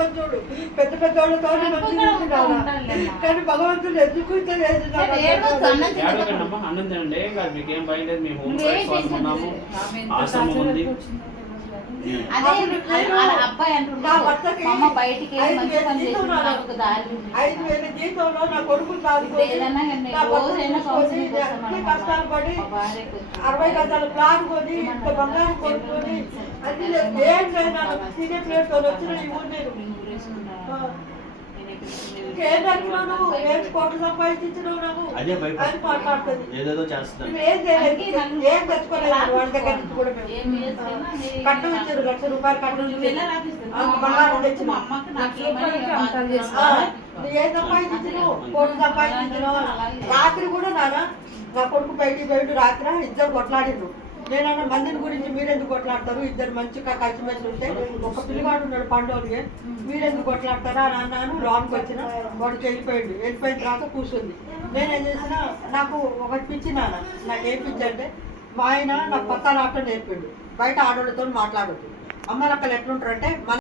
మంచోడు, పెద్ద పెద్ద వాళ్ళతో మంచిగా కానీ భగవంతుడు ఎందుకు అన్నం తినండి, మీకేం బయలేదు. మేము హోమ్ సైన్స్ ఉన్నాము, ఆశ్రమం ఉంది. అబ్బాయి అంటున్నా బయటికి 5,000 జీతంలో నా కొడుకు కష్టాలు పడి 60 గజాల ప్లాన్ కొని ఇంత బంగారం కొనుక్కొని అన్ని ఏం చేయను తినే ప్లేట్తో వచ్చిన ఈ ఊరు నేను ఏం దక్కినావు నువ్వు, ఏం కోట్లు సంపాదించినావు నువ్వు అని మాట్లాడుతుంది. ఏం చేయలేదు, ఏం తెచ్చుకోలేదు వాళ్ళ దగ్గర నుంచి కూడా. కట్నం ఇచ్చారు, ₹1,00,000 కట్నం బంగారం తెచ్చిన. ఏం సంపాదించినావు, కోట్లు సంపాదించినావు. రాత్రి కూడా నా కొడుకు బయటికి పోయి రాత్రి ఇద్దరు కొట్లాడిరు. నేనన్నా మందిని గురించి మీరెందుకు కొట్లాడతారు, ఇద్దరు మంచిగా కలిసిమెలిసి ఉంటే ఒక పిల్లవాడు ఉన్నాడు పండుగకి, మీరెందుకు కొట్లాడతారా అని అన్నాను. లోన్కి వచ్చిన వాడికి వెళ్ళిపోయిన తర్వాత కూర్చుంది. నేనేం చేసిన, నాకు ఒకటి పిచ్చి నాకేం పిచ్చి అంటే మా ఆయన నాకు కొత్త లాప్టాప్ నేర్పాడు, బయట ఆడవాళ్ళతో మాట్లాడద్దు, అమ్మ లెక్కలు ఎట్లుంటారంటే